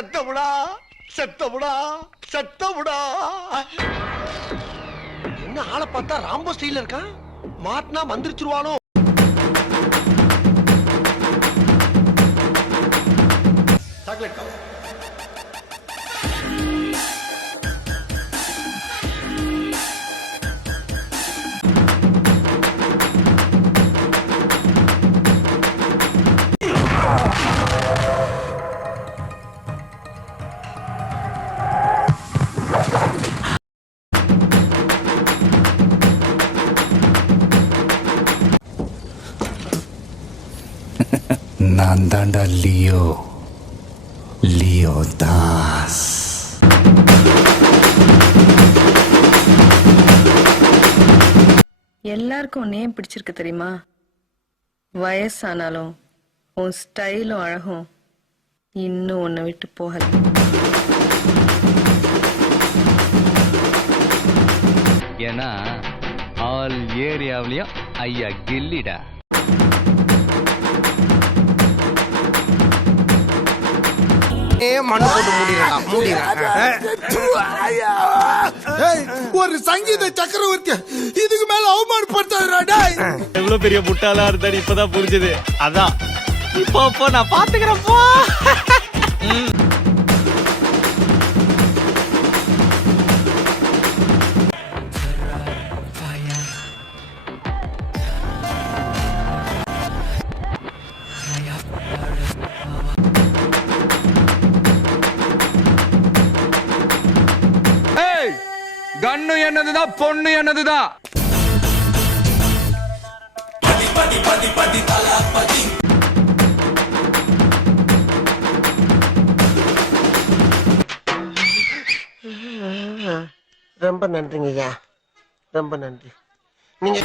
செத்தமுடா செத்தமுடா செத்தமுடா. என்ன ஆளை பார்த்தா ராம்போ ஸ்டைல இருக்கான், மாட்டினா மந்திரிச்சிருவானோ. Chocolate cover. நான் தாண்டா லியோ, லியோ தாஸ். எல்லாருக்கும் நேம் பிடிச்சிருக்கு தெரியுமா? வயசானாலும் உன் ஸ்டைலும் அழகும் இன்னும் உன்னை விட்டு போகல. ஏன்னா ஆல் ஏரியாவிலையும் ஐயா கில்லிடா. மண்ணு போட்டு ஒரு சங்கீத சக்கரவர்த்தி இதுக்கு மேல அவமானப்படுத்தாதடா. எவ்வளவு பெரிய முட்டாளா இருந்தா இப்பதான் புரிஞ்சது. அதான் இப்போ நான் பாத்துக்கிறப்போ. கண்ணு என்னதுதான், பொண்ணு என்னதுதான். ரொம்ப நன்றிங்க ஐயா, ரொம்ப நன்றி. நீங்க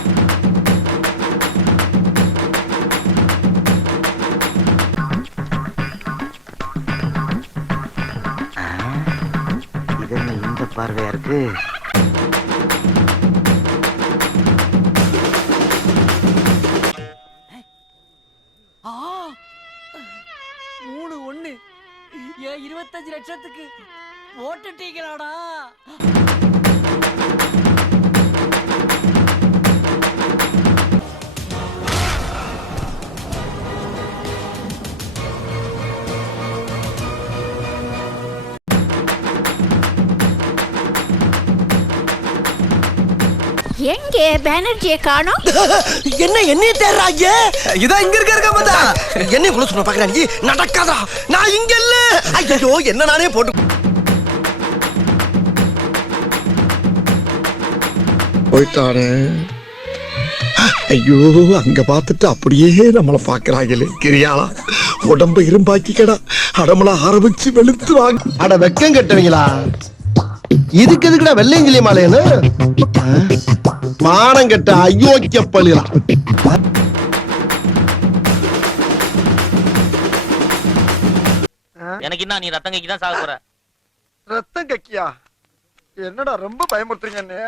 இந்த பார்வையா இருக்கு. மூணு ஒண்ணு 25 லட்சத்துக்கு ஓட்டுட்டீங்களாடா? எங்கே பேனர்ஜியை காணோம்? என்ன என்னைய தேடுறாங்க? இதான் இங்க இருக்க பார்த்தா என்னைய குள்ள சொன்ன பாக்குறாங்க. நடக்காதா, நான் இங்க இல்ல. ஐயோ என்ன நானே போட்டு போயிட்டானே. ஐயோ அங்க பார்த்துட்டு அப்படியே நம்மள பாக்குறாங்களே. கிரியாளா உடம்ப இரும்பாக்கிக்கடா, அடமள ஆரம்பிச்சு வெளுத்து வாங்க. அட வெக்கம் கட்டுவீங்களா? இதுக்கு எதுக்குடா வெள்ளையங்கிலி மாலைன்னு மானம் கட்ட அயோக்கிய பள்ளிலாம். எனக்கு என்ன, நீ ரத்தம் கக்கி தான் சாக போற. ரத்தம் கக்கியா? என்னடா ரொம்ப பயமுறுத்துறீங்க.